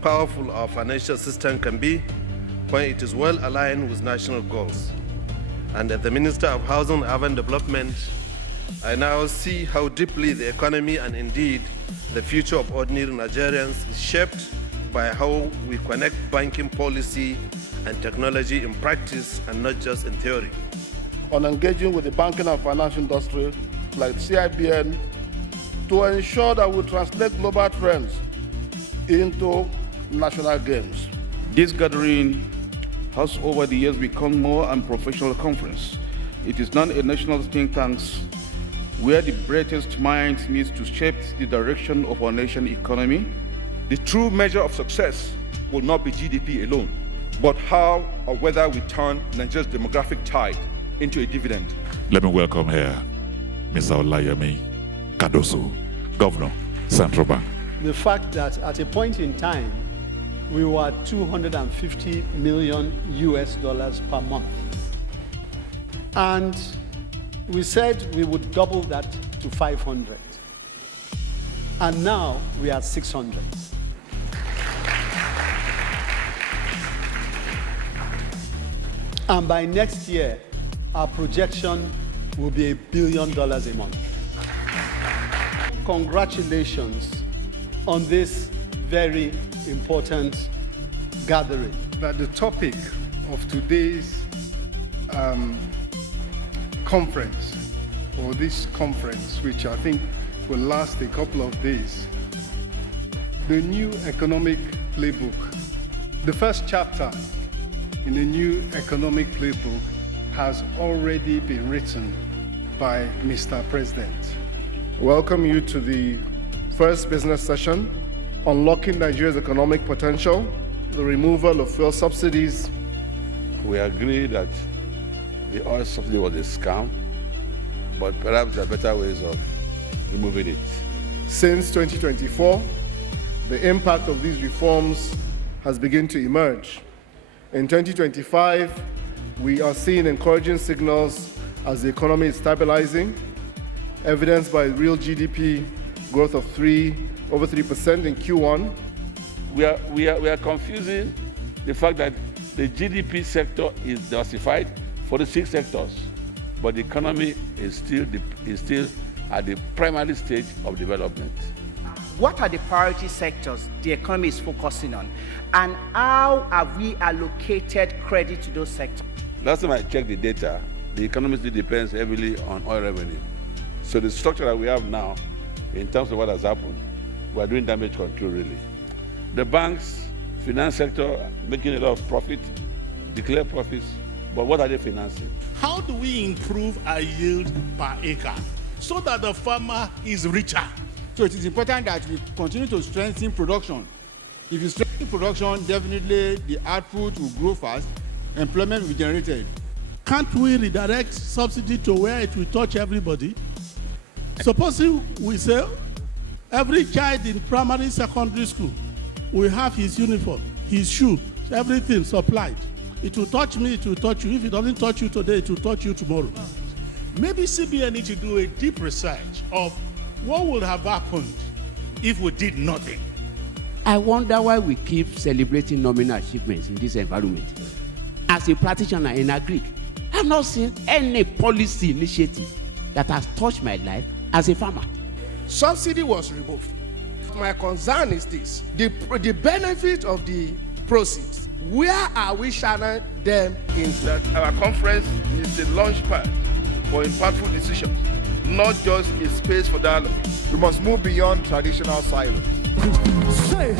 powerful our financial system can be when it is well aligned with national goals. And as the Minister of Housing and Urban Development, I now see how deeply the economy and indeed the future of ordinary Nigerians is shaped by how we connect banking policy and technology in practice and not just in theory. On engaging with the banking and financial industry like Cibn to ensure that we translate global trends into national gains. This gathering has over the years become more an professional conference. It is not a national think tank where the brightest minds meet to shape the direction of our nation's economy. The true measure of success will not be GDP alone, but how or whether we turn Nigeria's demographic tide into a dividend. Let me welcome here Mr. Olayemi Cardoso, Governor, Central Bank. The fact that at a point in time, we were $250 million per month. And we said we would double that to 500. And now we are 600. And by next year, our projection will be $1 billion a month. Congratulations on this very important gathering. That the topic of today's conference, or this conference, which I think will last a couple of days, the new economic playbook. The first chapter in the new economic playbook has already been written by Mr. President. Welcome you to the first business session, Unlocking Nigeria's Economic Potential, the removal of fuel subsidies. We agree that the oil subsidy was a scam, but perhaps there are better ways of removing it. Since 2024, the impact of these reforms has begun to emerge. In 2025, we are seeing encouraging signals as the economy is stabilizing, evidenced by real GDP growth of over 3% in Q1. We are confusing the fact that the GDP sector is diversified for the 6 sectors, but the economy is still at the primary stage of development. What are the priority sectors the economy is focusing on, and how have we allocated credit to those sectors? Last time I checked the data, the economy still depends heavily on oil revenue. So the structure that we have now, in terms of what has happened, we are doing damage control really. The banks, finance sector, making a lot of profit, declare profits, but what are they financing? How do we improve our yield per acre so that the farmer is richer? So it is important that we continue to strengthen production. If you strengthen production, definitely the output will grow fast, employment will be generated. Can't we redirect subsidy to where it will touch everybody? Supposing we say every child in primary, secondary school will have his uniform, his shoe, everything supplied. It will touch me, it will touch you. If it doesn't touch you today, it will touch you tomorrow. Maybe CBN needs to do a deep research of what would have happened if we did nothing. I wonder why we keep celebrating nominal achievements in this environment. As a practitioner in agric, I've not seen any policy initiative that has touched my life as a farmer. Subsidy was removed. My concern is this: the benefit of the proceeds, where are we channeling them into? That our conference is the launch pad for impactful decisions, not just a space for dialogue. We must move beyond traditional silos. Say,